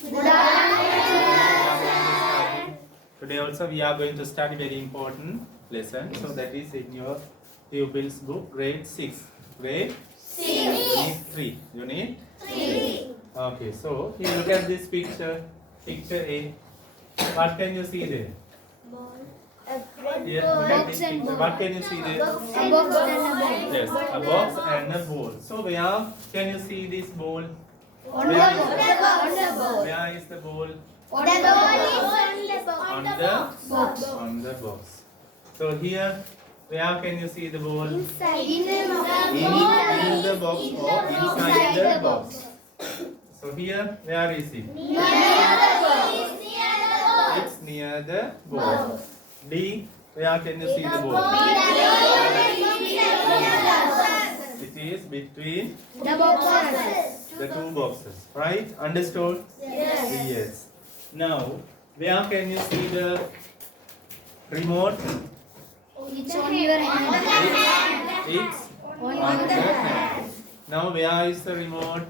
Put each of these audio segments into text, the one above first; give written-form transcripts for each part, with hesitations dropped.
Good afternoon. Today also we are going to study very important lesson. So that is in your pupils book, grade 6. Grade 6. Unit 3. Unit 3. Okay, so here look at this picture. Picture A. What can you see there? Here, look at this picture. What can you see there? A box and a ball. Yes, a box and a ball. So where can you see this ball? On the ball. Where is the ball? On the ball. On the box. So here, where can you see the ball? In In the box or inside the box. So here, where is it? It's near the ball. D, where can you see the ball? It is between The boxes. the two boxes. Right? Understood? Yes. Now, where can you see the remote? It's on your hand. It's on the hand. Now, where is the remote?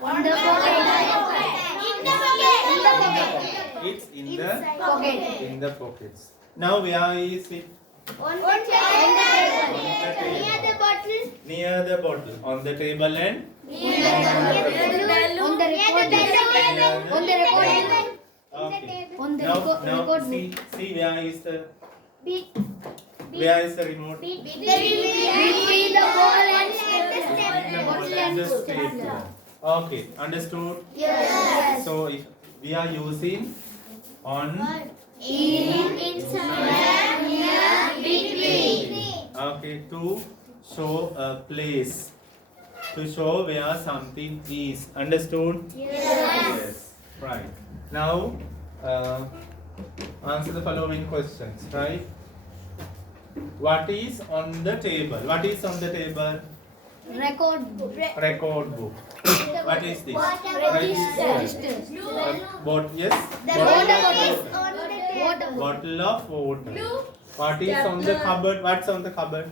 On the pocket. It's in the Pocket. pockets. Now, where is it? On the table. Near the bottle. On the table and On the record. okay. On the Now record. see where is the remote? Between the ball and The bottle and the stapler. Okay, understood? Yes. So if we are using on okay to show a place, to show where something is. Understood? Yes. Right. Now answer the following questions. Right. What is on the table? What is on the table? Record. Record book. What is this? Register. Yes. Water. Bottle of water. What is on the cupboard? What's on the cupboard?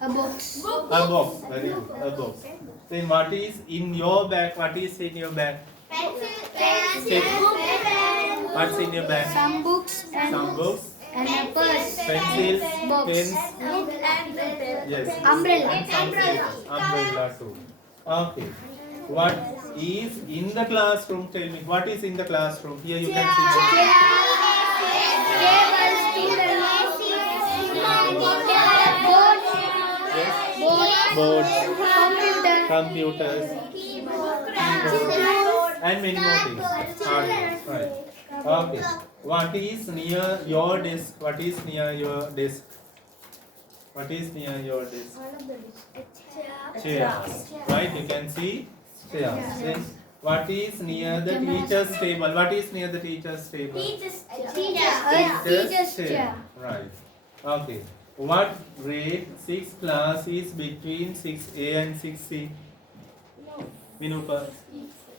A box. A box. Very good. A box. Then what is in your bag? What is in your bag? What's in your bag? Some books Some books, and a purse. pencils, Box. pens. Yes. Umbrella. And some papers. Umbrella too. Okay. What is in the classroom? Tell me. What is in the classroom? Here you can see. Yes. Boards, computers, and many more things. Hardware. Right. Okay. What is near your desk? What is near your desk? What is near your desk? Chairs. Right? You can see chairs. Yes. What is near the teacher's table? What is near the teacher's table? Teacher's chair. Right. Okay. What grade 6 class is between 6A and 6C? Minupa.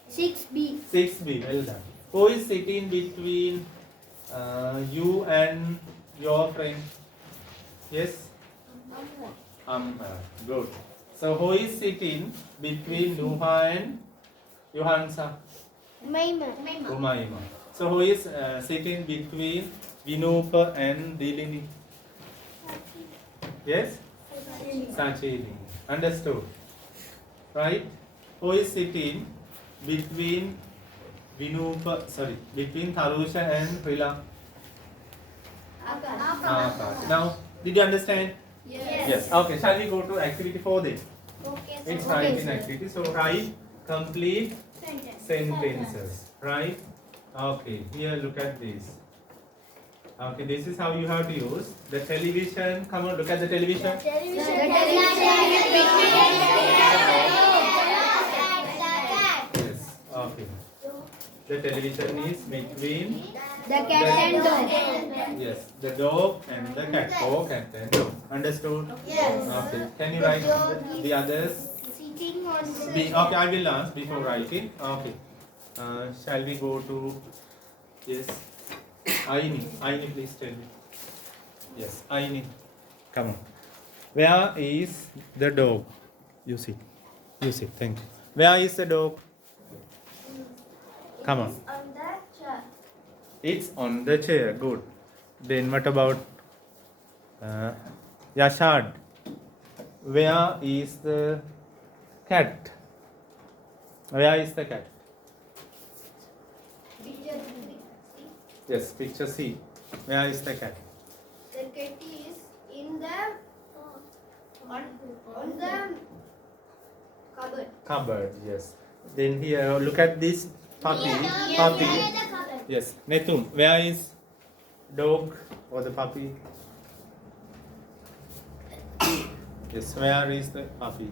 6B. 6B. Well done. Who is sitting between you and your friend? Yes? Good. So who is sitting between Nuha and Johansa? Umayma. So who is sitting between Vinupa and Dilini? Yes? Sachini. Understood? Right? Who is sitting between between Tarusha and Rila? Akash. Now, did you understand? Yes. Okay, shall we go to activity 4 then? It's writing activity. So, write complete sentences. Right? Okay, here look at this. Okay, this is how you have to use the television. Come on, look at the television. Yes. Okay. The television is between The cat and dog. yes, the dog and the cat. Oh, cat and dog. Understood? Yes. Okay. Can you write the others? Sitting on Okay, I will ask before writing. Okay. Shall we go to yes? Aini, please tell me. Yes, Aini. Come on. Where is the dog? You sit. Thank you. Where is the dog? Come on. On the chair. It's on the chair. Good. Then what about Yashad? Where is the cat? Where is the cat? Yes, picture C. Where is the cat? The cat is in the on the cupboard. Cupboard. Yes. Then here, look at this puppy. Puppy. Yes. Netum, where is dog or the puppy? Yes. Where is the puppy?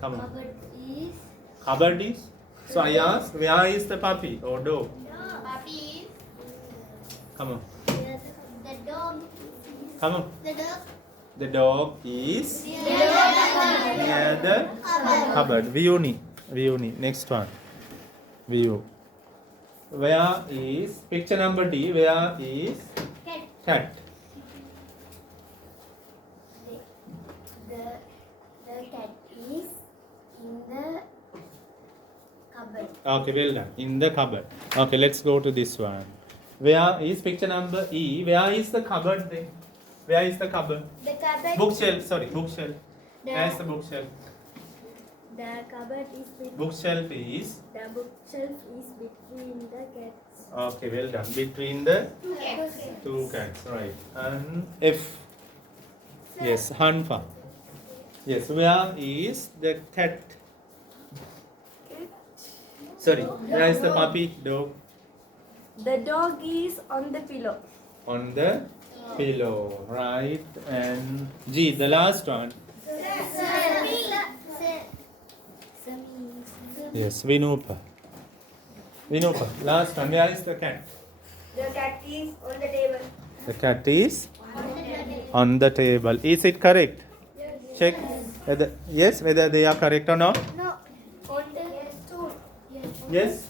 Come on. Cupboard is. Cupboard is. So I ask, where is the puppy or dog? Puppy is. Come on. The dog. Come on. The dog. The dog is Near near the cupboard. Viuni. Viuni. Next one. View. Where is picture number D? Where is cat. cat? The cat is in the cupboard. Okay, well done. In the cupboard. Okay, let's go to this one. Where is picture number E? Where is the cupboard then? Where is the cupboard? The cupboard. Bookshelf. Sorry, bookshelf. The- Where is the bookshelf? The cupboard is Bookshelf is. the bookshelf is between the cats. Okay, well done. Between the Cats. two cats, right? And F. Yes, Hanfa. Yes, where is the cat? Sorry, where is the puppy? Dog. The dog is on the pillow. On the pillow, right? And G, the last one. Yes, Vinupa. Vinupa, last one. Where is the cat? The cat is on the table. The cat is on the table. Is it correct? Check whether whether they are correct or not. No. On the stool. Yes.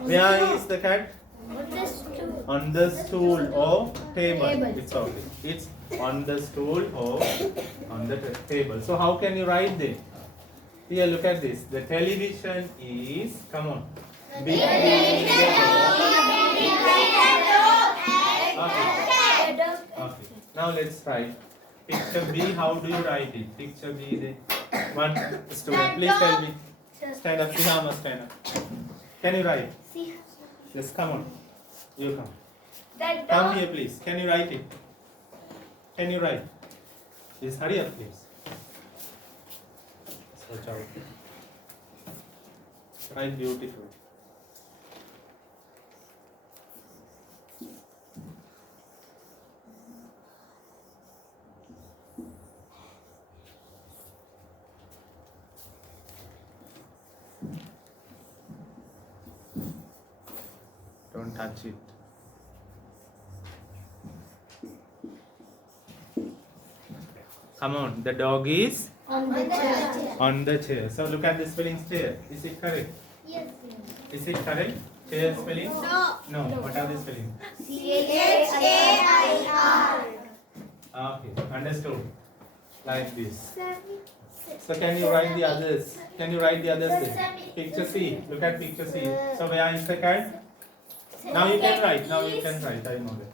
Where is the cat? On the stool. On the stool or table. Table. It's okay. It's on the stool or on the table. So how can you write this? Here, look at this. The television is, come on. Between the Okay. Okay. Now let's write. Picture B, how do you write it? Picture B, one student. Please tell me. Stand up. Sihama, stand up. Can you write? Yes, come on. You come. Come here, please. Can you write it? Can you write? Yes, hurry up, please. Watch out. Write beautiful. Don't touch it. Come on, the dog is On the chair. on the chair. So look at the spelling chair. Is it correct? Yes. Is it correct? Chair spelling? No. No. What are the spelling? CHAIR. Okay, understood. Like this. So can you write the others? Can you write the others then? Picture C. Look at picture C. So where is the cat? Now you can write. Now you can write. I know that.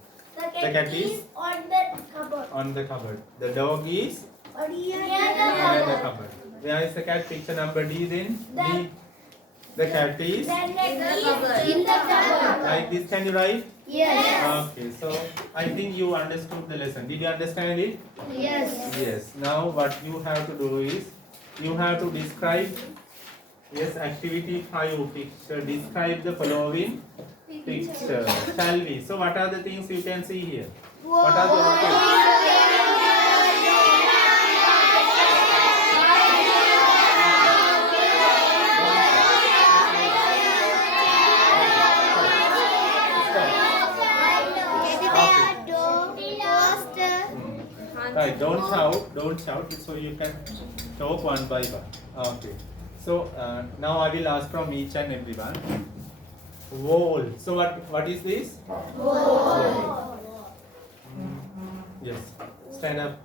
The cat is on the cupboard. On the cupboard. The dog is Near near the cupboard. Where is the cat? Picture number D then. D. The cat is In the cupboard. like this. Can you write? Yes. Okay. So I think you understood the lesson. Did you understand it? Yes. Yes. Now what you have to do is you have to describe. Yes, activity 5 picture. Describe the following picture. Shall we? So what are the things you can see here? What are the objects? Right, don't shout, so you can talk one by one. Okay. So now I will ask from each and everyone. Wall. So what is this? Wall. Yes. Stand up.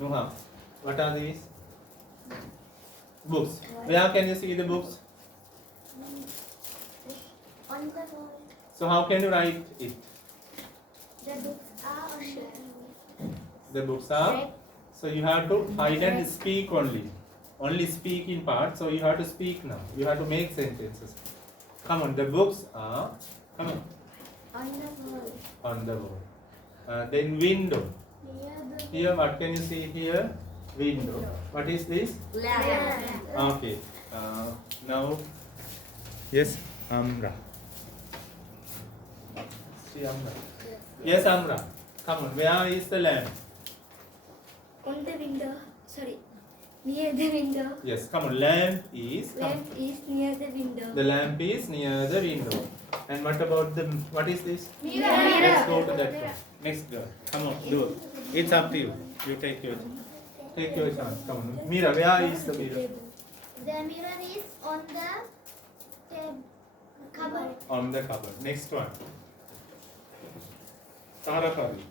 Nuha. What are these? Books. Where can you see the books? On the wall. So how can you write it? The books are on The books are. So you have to hide and speak only. Only speak in part. So you have to speak now. You have to make sentences. Come on. The books are. Come on. on the wall. On the wall. Then window. Near the Here, what can you see here? Window. What is this? lamp. Okay. Now, yes, Amra. See Amra. Yes, Amra. Come on. Where is the lamp? On the window. Sorry. Near the window. Yes. Come on. Lamp is. Lamp is near the window. The lamp is near the window. And what about the? What is this? Mirror. Let's go to that one. Next girl. Come on. Do it. It's up to you. You take your chance. Come on. Mirror. Where is the mirror? The mirror is on the cupboard. On the cupboard. Next one. Tara Kari.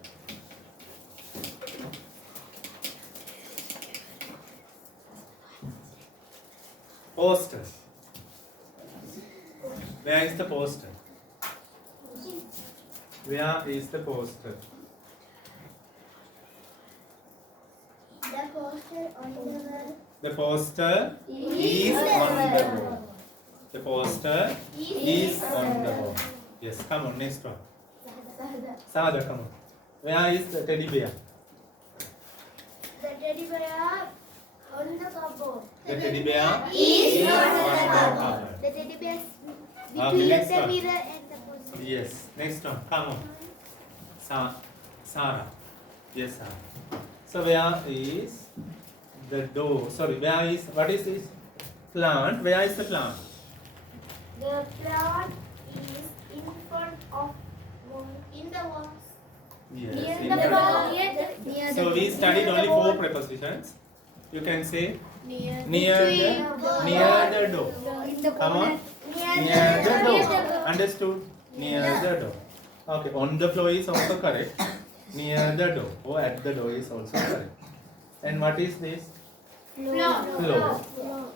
Poster. Where is the poster? Where is the poster? The poster on the wall. The poster is on the wall. The poster is on the wall. Yes, come on, next one. Sada, come on. Where is the teddy bear? The teddy bear on the cupboard. The teddy bear Is on on the the cupboard. The teddy bear Okay, between next the one. mirror and the poster. Yes, next one. Come on. Sarah. Yes, Sarah. So where is the door? Sorry, where is, what is this? Plant. Where is the plant? The plant is in front of in the walls. Yes. Near in the the- wall. Near So we studied only 4 prepositions. You can say near the door. In the Come on. Near the door. Understood? Near the door. Okay. On the floor is also correct. Near the door or at the door is also correct. And what is this? Floor.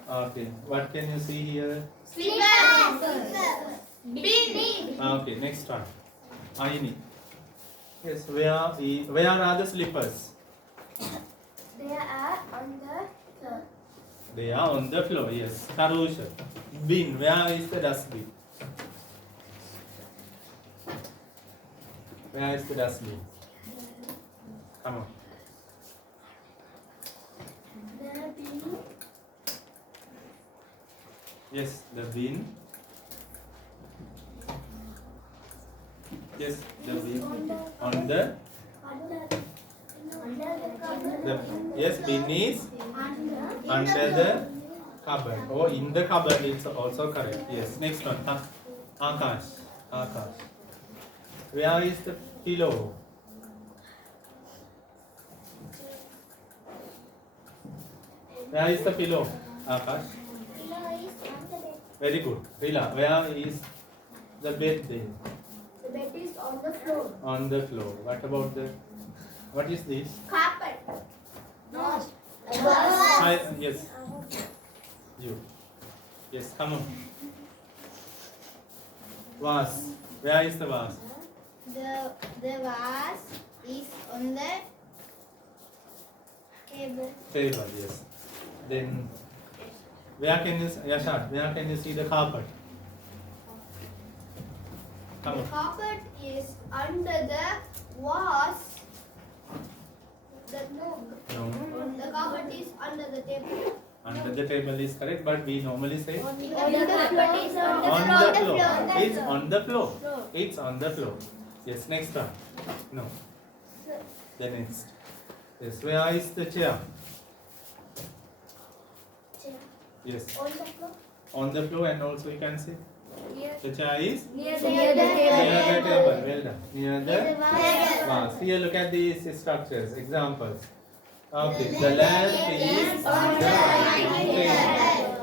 Okay. What can you see here? Okay. Next one. Aini. Yes. Where are the slippers? They are on the floor. They are on the floor. Yes. Karusha. Bin. Where is the dustbin? Where is the dustbin? Come on. The bin Yes, the bin. Yes, the bin. On the yes, bin is under the cupboard. Or in the cupboard it's also correct. Yes. Next one. Akash. Akash. Where is the pillow? Where is the pillow? Akash. Very good. Rila, where is the bed then? The bed is on the floor. On the floor. What about the? What is this? Carpet. No. Yes. You. Yes. Come on. Vase. Where is the vase? The vase is on the table. Table. Yes. Then, where can you? Yashad. Where can you see the carpet? Come The on. carpet is under the vase. No. No. The carpet is under the table. Under the table is correct, but we normally say The carpet is on on the floor. It's floor. on the floor. It's on the floor. Yes. Next one. No. The next. Yes. Where is the chair? Yes. On the floor. On the floor, and also you can say the chair is Near the near the table. table. Well done. Near the vase. vase. Here, look at these structures. Examples. Okay. The lamp is on the writing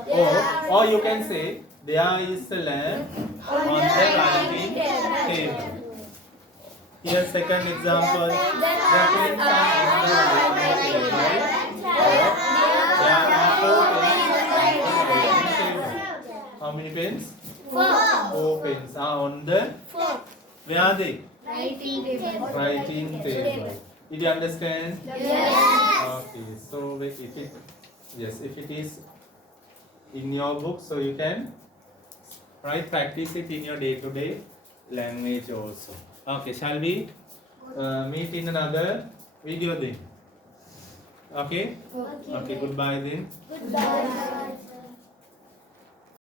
table. Or you can say there is a lamp on the writing table. Here, second example. The pens are on the writing table. There are 4 pens on the writing table. How many pens? Four pens are on the, where are they? Writing table. Writing table. Did you understand? Yes. Okay, so if it, yes, if it is in your book, so you can practice it in your day-to-day language also. Okay, shall we meet in another video then? Okay? Okay, goodbye then. Goodbye.